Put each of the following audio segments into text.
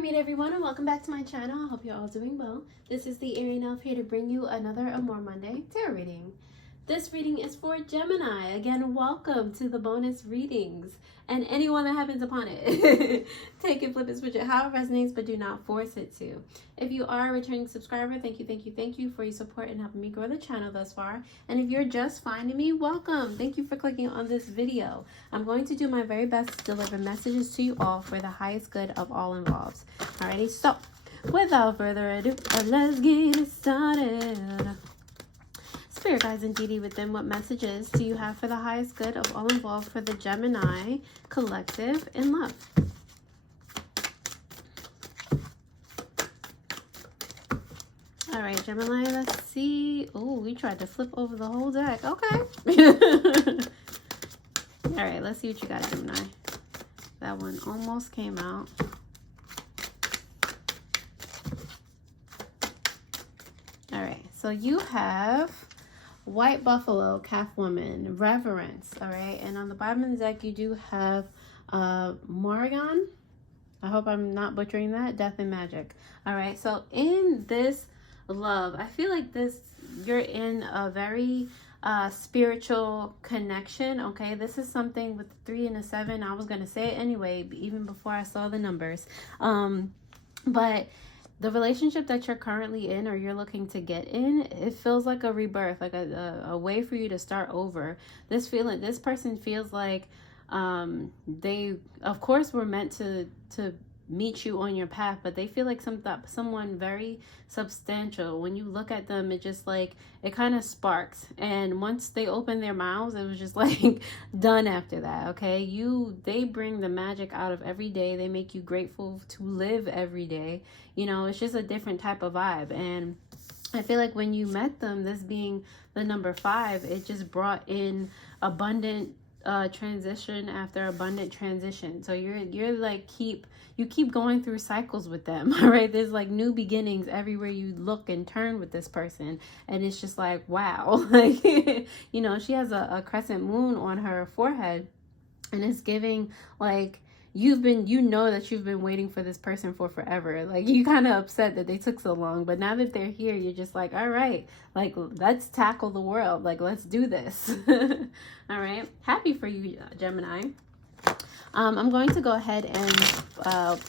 Meet everyone, and welcome back to my channel. I hope you're all doing well. This is the Arian Elf here to bring you another Amor Monday tarot reading. This reading is for Gemini. Again, welcome to the bonus readings and anyone that happens upon it. Take it, flip it, switch it, how it resonates, but do not force it to. If you are a returning subscriber, thank you for your support and helping me grow the channel thus far. And if you're just finding me, welcome. Thank you for clicking on this video. I'm going to do my very best to deliver messages to you all for the highest good of all involved. Alrighty, so without further ado, let's get it started. Spirit guides and deity within, what messages do you have for the highest good of all involved for the Gemini collective in love? All right, Gemini, let's see. Oh, we tried to flip over the whole deck. Okay. All right, let's see what you got, Gemini. That one almost came out. All right, so you have White Buffalo, Calf Woman, Reverence, all right? And on the bottom of the deck, you do have Morrigan. I hope I'm not butchering that. Death and Magic. All right, so in this love, I feel like you're in a very spiritual connection, okay? This is something with the 3 and the 7. I was going to say it anyway, even before I saw the numbers. But the relationship that you're currently in or you're looking to get in, it feels like a rebirth, like a way for you to start over. This person feels like they, of course, were meant to meet you on your path, but they feel like someone very substantial. When you look at them, it just like, it kind of sparks. And once they open their mouths, it was just like done after that, okay? They bring the magic out of every day. They make you grateful to live every day. You know, it's just a different type of vibe. And I feel like when you met them, this being the number 5, it just brought in abundant transition after abundant transition. So you're like you keep going through cycles with them, all right? There's like new beginnings everywhere you look and turn with this person, and it's just like, wow. Like, you know, she has a crescent moon on her forehead, and it's giving like you know that you've been waiting for this person for forever. Like, you kind of upset that they took so long, but now that they're here, you're just like, all right, like, let's tackle the world. Like, let's do this. All right. Happy for you, Gemini. I'm going to go ahead and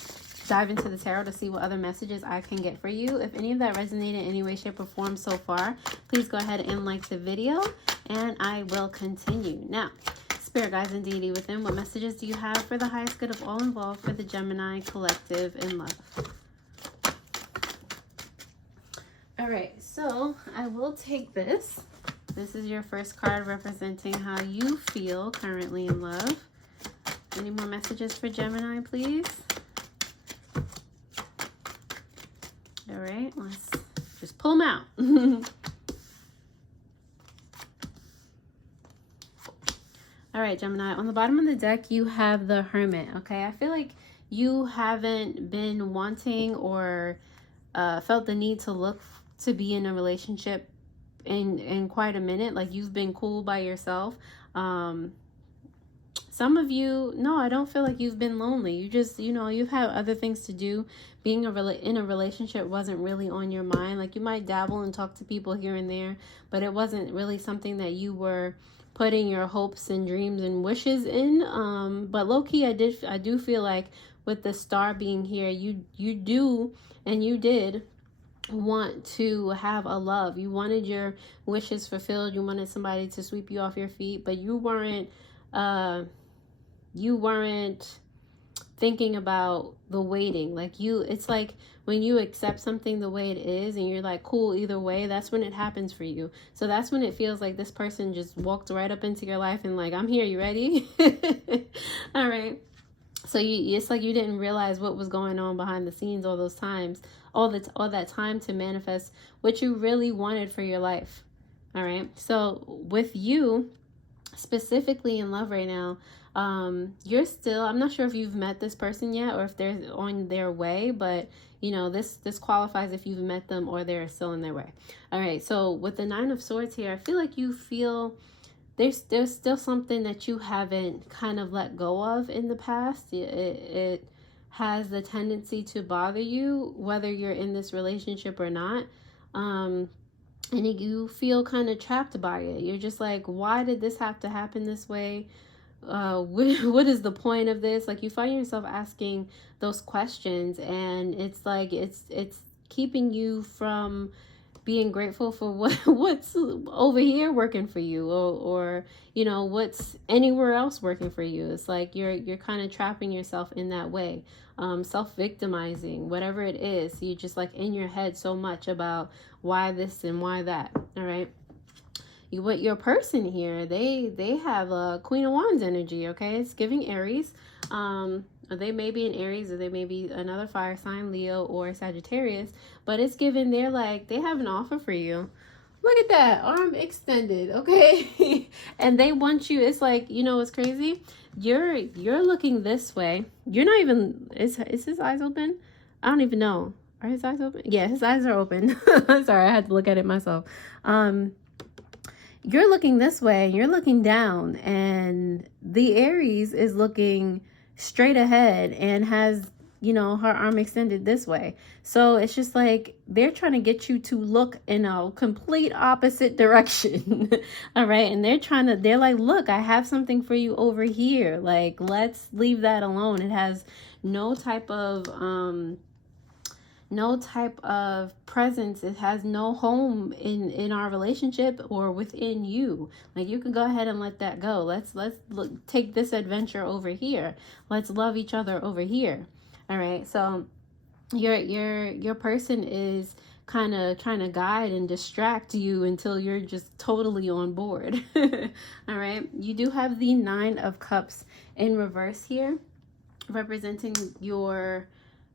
dive into the tarot to see what other messages I can get for you. If any of that resonated in any way, shape, or form so far, please go ahead and like the video, and I will continue. Now, Spirit guides and deity within, what messages do you have for the highest good of all involved for the Gemini collective in love? All right, so I will take this. This is your first card representing how you feel currently in love. Any more messages for Gemini, please? All right, let's just pull them out. All right, Gemini, on the bottom of the deck, you have the Hermit, okay? I feel like you haven't been wanting or felt the need to look to be in a relationship in quite a minute. Like, you've been cool by yourself. Some of you, no, I don't feel like you've been lonely. You just, you know, you've had other things to do. Being in a relationship wasn't really on your mind. Like, you might dabble and talk to people here and there, but it wasn't really something that you were putting your hopes and dreams and wishes in. But low-key, I do feel like with the star being here, you do and you did want to have a love. You wanted your wishes fulfilled. You wanted somebody to sweep you off your feet, but you weren't thinking about the waiting. Like, it's like when you accept something the way it is and you're like, cool, either way, that's when it happens for you. So that's when it feels like this person just walked right up into your life and like, I'm here, you ready? All right. So it's like you didn't realize what was going on behind the scenes all those times, all that time to manifest what you really wanted for your life. All right. So with you specifically in love right now, you're still, I'm not sure if you've met this person yet or if they're on their way, but you know, this qualifies if you've met them or they're still in their way. All right, so with the 9 of Swords here, I feel like you feel there's still something that you haven't kind of let go of in the past. It has the tendency to bother you, whether you're in this relationship or not. And you feel kind of trapped by it. You're just like, why did this have to happen this way? What is the point of this? Like, you find yourself asking those questions, and it's like it's keeping you from being grateful for what's over here working for you, or you know, what's anywhere else working for you. It's like you're kind of trapping yourself in that way, self-victimizing, whatever it is. You just like in your head so much about why this and why that. All right. What your person here, they have a Queen of Wands energy. Okay, it's giving Aries. They may be an Aries, or they may be another fire sign, Leo or Sagittarius, but it's given, they're like, they have an offer for you. Look at that, arm extended. Okay. And they want you. It's like, you know what's crazy? You're looking this way. You're not even, is his eyes open? I don't even know. Are his eyes open? Yeah, his eyes are open. Sorry, I had to look at it myself. You're looking this way, you're looking down, and the Aries is looking straight ahead and has, you know, her arm extended this way. So it's just like they're trying to get you to look in a complete opposite direction. All right. And they're like, look, I have something for you over here. Like, let's leave that alone. It has no type of presence. It has no home in our relationship or within you. Like, you can go ahead and let that go. Let's take this adventure over here. Let's love each other over here. All right. So your person is kind of trying to guide and distract you until you're just totally on board. All right. You do have the 9 of Cups in reverse here, representing your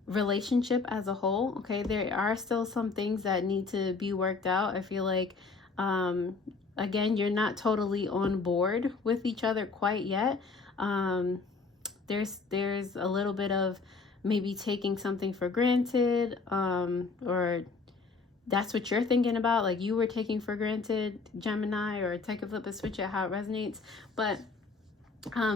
relationship as a whole. Okay, there are still some things that need to be worked out. I feel like again, you're not totally on board with each other quite yet. There's a little bit of maybe taking something for granted, or that's what you're thinking about, like you were taking for granted, Gemini, or take a flip and switch it how it resonates. But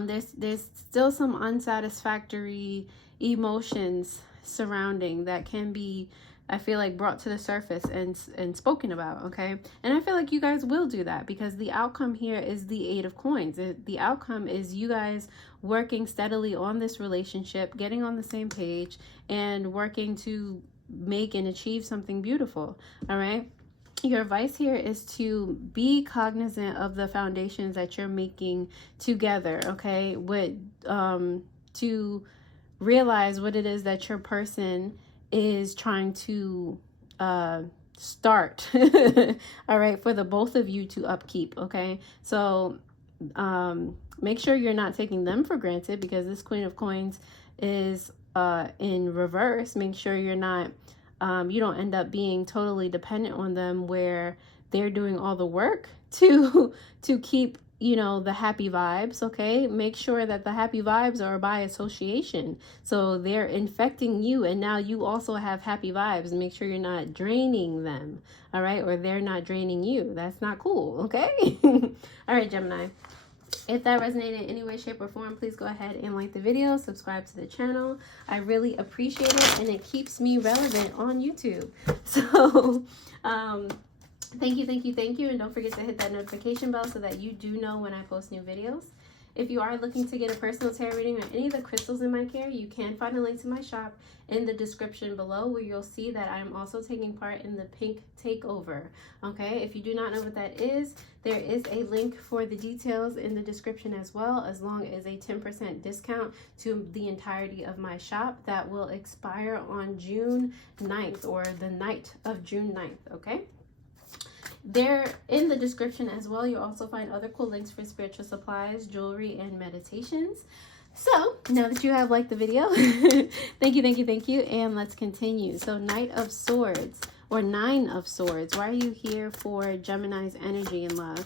there's still some unsatisfactory emotions surrounding that can be, I feel like, brought to the surface and spoken about. Okay, and I feel like you guys will do that, because the outcome here is the 8 of Coins. The outcome is you guys working steadily on this relationship, getting on the same page, and working to make and achieve something beautiful. All right, your advice here is to be cognizant of the foundations that you're making together. Okay, to realize what it is that your person is trying to start. All right, for the both of you to upkeep. Okay, so make sure you're not taking them for granted, because this Queen of Coins is in reverse. Make sure you're not you don't end up being totally dependent on them, where they're doing all the work to keep, you know, the happy vibes. Okay, make sure that the happy vibes are by association, so they're infecting you, and now you also have happy vibes. Make sure you're not draining them. All right, or they're not draining you. That's not cool. Okay. All right, Gemini, if that resonated in any way, shape, or form, please go ahead and like the video, subscribe to the channel. I really appreciate it, and it keeps me relevant on YouTube. So thank you, and don't forget to hit that notification bell so that you do know when I post new videos. If you are looking to get a personal tarot reading or any of the crystals in my care, you can find a link to my shop in the description below, where you'll see that I'm also taking part in the pink takeover. Okay, if you do not know what that is, there is a link for the details in the description as well, as long as a 10% discount to the entirety of my shop that will expire on June 9th, or the night of June 9th. Okay, there in the description as well, you'll also find other cool links for spiritual supplies, jewelry, and meditations. So now that you have liked the video, thank you, and let's continue. So Knight of Swords, or 9 of Swords. Why are you here for Gemini's energy and love?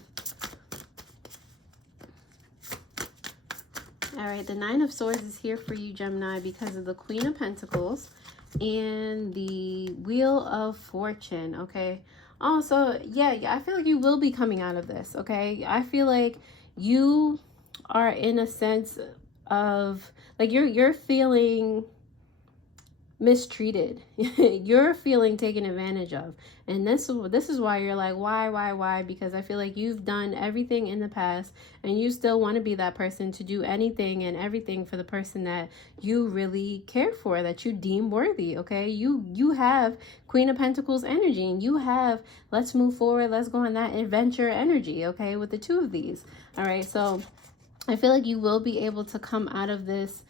All right, the 9 of Swords is here for you, Gemini, because of the Queen of Pentacles and the Wheel of Fortune. Okay. Also, yeah, I feel like you will be coming out of this. Okay, I feel like you are in a sense of like you're feeling mistreated. You're feeling taken advantage of. And this is why you're like, why? Because I feel like you've done everything in the past and you still want to be that person to do anything and everything for the person that you really care for, that you deem worthy. Okay, you have Queen of Pentacles energy, and you have let's move forward, let's go on that adventure energy. Okay, with the two of these. All right, so I feel like you will be able to come out of this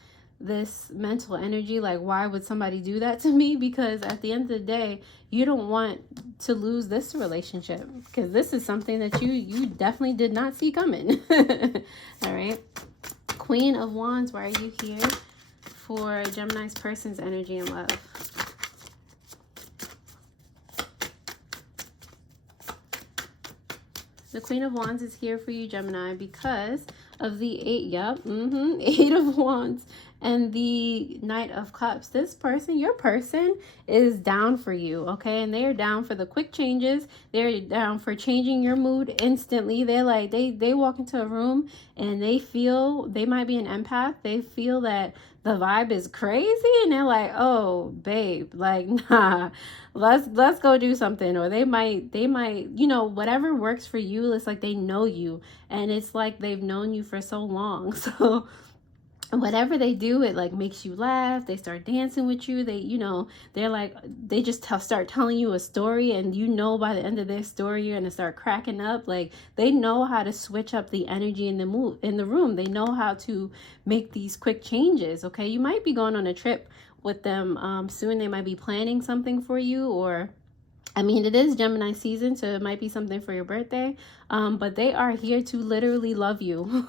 mental energy like, why would somebody do that to me? Because at the end of the day, you don't want to lose this relationship, because this is something that you definitely did not see coming. All right, Queen of Wands, why are you here for Gemini's person's energy and love? The Queen of Wands is here for you, Gemini, because of the Eight of Wands and the Knight of Cups. This person, your person, is down for you, okay? And they are down for the quick changes. They're down for changing your mood instantly. They're like, they walk into a room and they feel, they might be an empath. They feel that the vibe is crazy and they're like, oh, babe, like, nah, let's go do something. Or they might, you know, whatever works for you. It's like they know you, and it's like they've known you for so long. So whatever they do, it like makes you laugh. They start dancing with you. They, you know, they're like, they just start telling you a story, and you know by the end of their story you're gonna start cracking up. Like, they know how to switch up the energy in the room. They know how to make these quick changes. Okay, you might be going on a trip with them soon. They might be planning something for you, or I mean, it is Gemini season, so it might be something for your birthday. But they are here to literally love you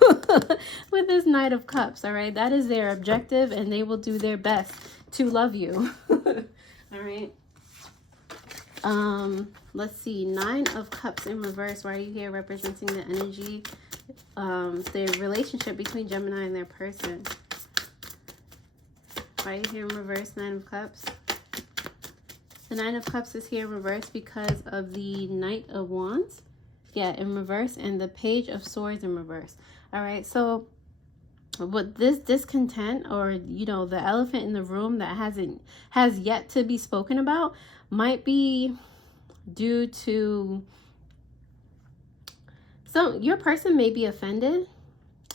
with this Knight of Cups, all right? That is their objective, and they will do their best to love you. All right. Let's see. Nine of Cups in reverse. Why are you here representing the energy, the relationship between Gemini and their person? Why are you here in reverse, Nine of Cups? The Nine of Cups is here in reverse because of the Knight of Wands. Yeah, in reverse, and the Page of Swords in reverse. All right, so what this discontent, or, you know, the elephant in the room that has yet to be spoken about, might be due to your person may be offended,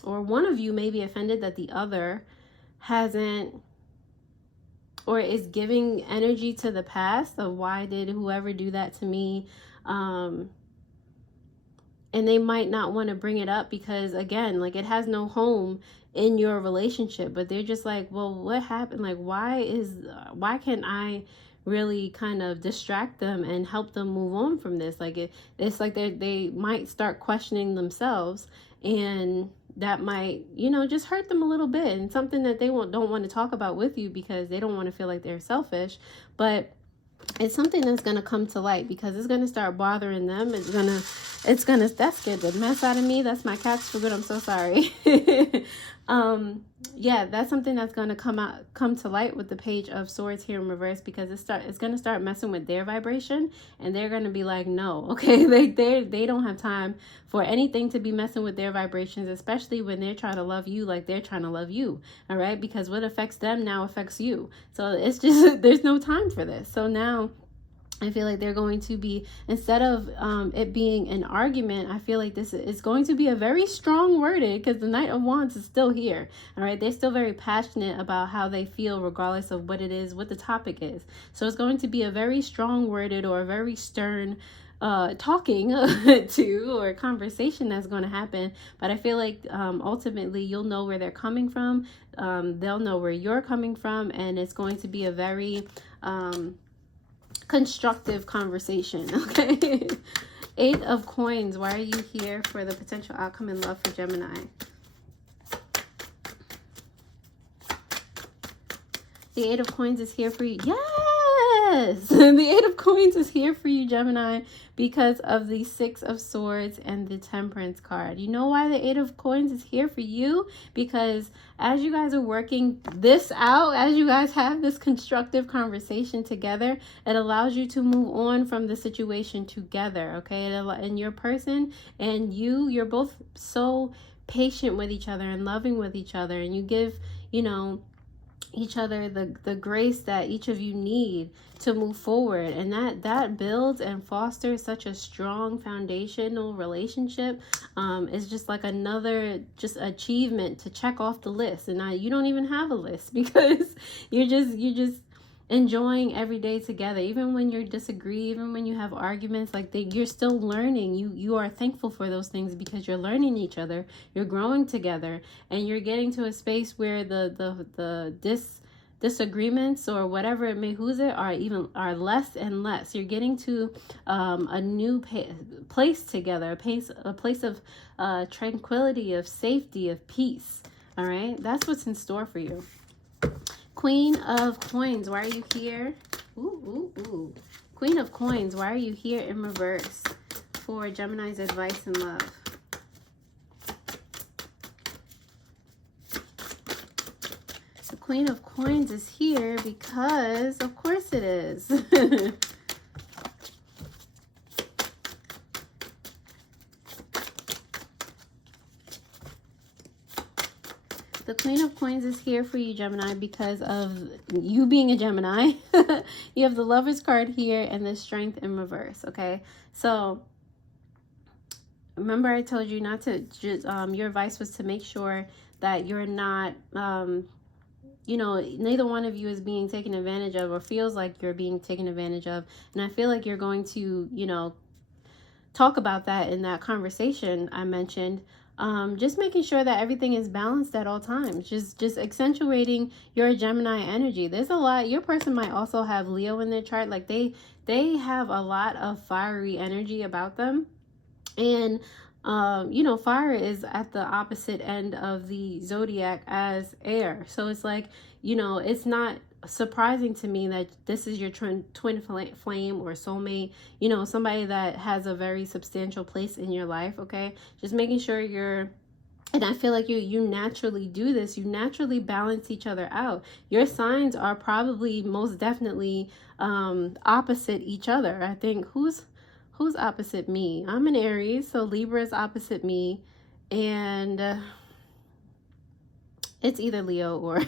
or one of you may be offended that the other hasn't, or is giving energy to the past of why did whoever do that to me, and they might not want to bring it up because, again, like, it has no home in your relationship. But they're just like, well, what happened? Like, why can't I really kind of distract them and help them move on from this? Like, it's like they might start questioning themselves, and that might, you know, just hurt them a little bit, and something that they don't want to talk about with you because they don't want to feel like they're selfish. But it's something that's going to come to light because it's going to start bothering them. It's going to, that scared the mess out of me. That's my cat's food. I'm so sorry. Yeah, that's something that's going to come to light with the Page of Swords here in reverse, because it's going to start messing with their vibration, and they're going to be like, no, okay, they don't have time for anything to be messing with their vibrations, especially when they're trying to love you like they're trying to love you. All right, because what affects them now affects you. So it's just, there's no time for this. So now I feel like they're going to be, instead of it being an argument, I feel like this is going to be a very strong worded, because the Knight of Wands is still here. All right, they're still very passionate about how they feel, regardless of what it is, what the topic is. So it's going to be a very strong worded or a very stern talking to, or conversation that's going to happen. But I feel like ultimately you'll know where they're coming from. They'll know where you're coming from, and it's going to be a very constructive conversation. Okay. Eight of Coins. Why are you here for the potential outcome in love for Gemini? The Eight of Coins is here for you. Yes! The Eight of Coins is here for you, Gemini, because of the Six of Swords and the Temperance card. You know why the Eight of Coins is here for you? Because as you guys are working this out, as you guys have this constructive conversation together, it allows you to move on from the situation together, okay? And your person and you're both so patient with each other and loving with each other, and you give, you know, each other the grace that each of you need to move forward, and that builds and fosters such a strong foundational relationship. It's just like another just achievement to check off the list, and you don't even have a list because you're just enjoying every day together. Even when you disagree, even when you have arguments, like you're still learning. You are thankful for those things because you're learning each other, you're growing together, and you're getting to a space where the disagreements or whatever it may who's it are less and less. You're getting to a new place together, a place of tranquility, of safety, of peace. All right, that's what's in store for you. Queen of Coins, why are you here? Ooh. Queen of Coins, why are you here in reverse for Gemini's advice and love? The Queen of Coins is here because, of course it is. The Queen of Coins is here for you, Gemini, because of you being a Gemini. You have the Lover's card here and the Strength in reverse, okay? So, remember I told you not to just, your advice was to make sure that you're not, you know, neither one of you is being taken advantage of or feels like you're being taken advantage of. And I feel like you're going to, you know, talk about that in that conversation I mentioned. Just making sure that everything is balanced at all times. Just accentuating your Gemini energy. There's a lot. Your person might also have Leo in their chart. Like they have a lot of fiery energy about them. And, you know, fire is at the opposite end of the zodiac as air. So it's like, you know, it's not surprising to me that this is your twin flame or soulmate, you know, somebody that has a very substantial place in your life. Okay, just making sure you're, and I feel like you naturally do this, you naturally balance each other out. Your signs are probably most definitely opposite each other. I think who's opposite me? I'm an Aries, so Libra is opposite me, and it's either Leo or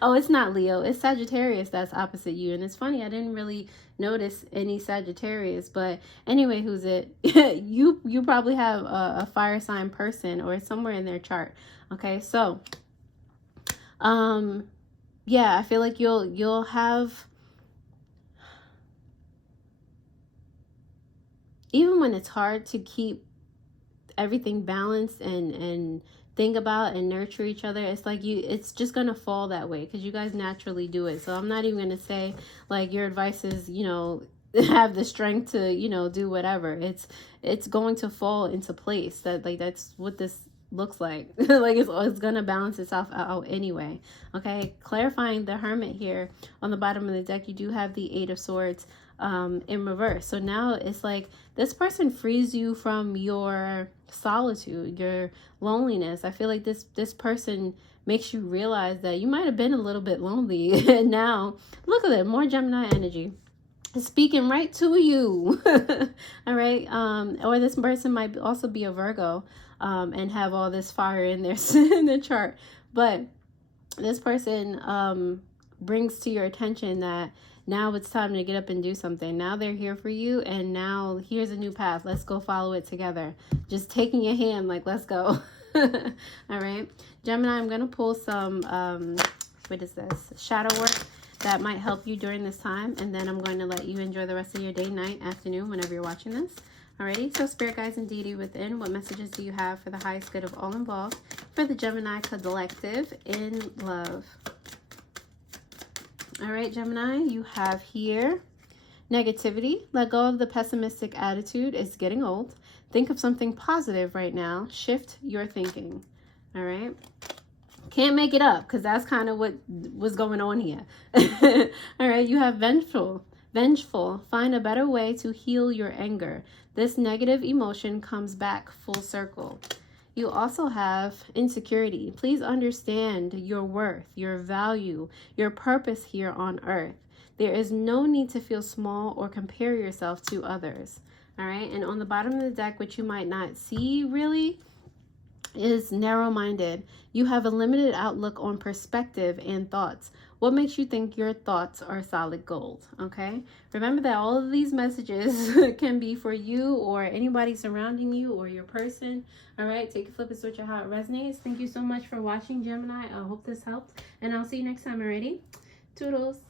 oh, it's not Leo, it's Sagittarius that's opposite you. And it's funny, I didn't really notice any Sagittarius, but anyway, who's it? you probably have a fire sign person or somewhere in their chart. Okay, so yeah, I feel like you'll have, even when it's hard to keep everything balanced and think about and nurture each other, it's like it's just gonna fall that way because you guys naturally do it. So I'm not even gonna say like your advice is, you know, have the strength to, you know, do whatever. It's going to fall into place. That like that's what this looks like. Like it's gonna balance itself out anyway. Okay, clarifying the Hermit here on the bottom of the deck, you do have the Eight of Swords in reverse. So now it's like this person frees you from your solitude, your loneliness. I feel like this person makes you realize that you might have been a little bit lonely, and now look at it, more Gemini energy speaking right to you. All right, or this person might also be a Virgo and have all this fire in their in their chart, but this person brings to your attention that now it's time to get up and do something. Now they're here for you, and now here's a new path. Let's go follow it together. Just taking your hand, like, let's go. All right, Gemini, I'm going to pull some, what is this? Shadow work that might help you during this time, and then I'm going to let you enjoy the rest of your day, night, afternoon, whenever you're watching this. Alrighty, so Spirit Guides and Deity within, what messages do you have for the highest good of all involved for the Gemini collective in love? All right, Gemini, you have here negativity. Let go of the pessimistic attitude. It's getting old. Think of something positive right now. Shift your thinking. All right. Can't make it up because that's kind of what was going on here. All right. You have vengeful. Find a better way to heal your anger. This negative emotion comes back full circle. You also have insecurity. Please understand your worth, your value, your purpose here on earth. There is no need to feel small or compare yourself to others. All right. And on the bottom of the deck, which you might not see really, is narrow-minded. You have a limited outlook on perspective and thoughts. What makes you think your thoughts are solid gold? Okay, remember that all of these messages can be for you or anybody surrounding you or your person. All right, take a flip and switch how it resonates. Thank you so much for watching, Gemini. I hope this helped, and I'll see you next time. Already, toodles.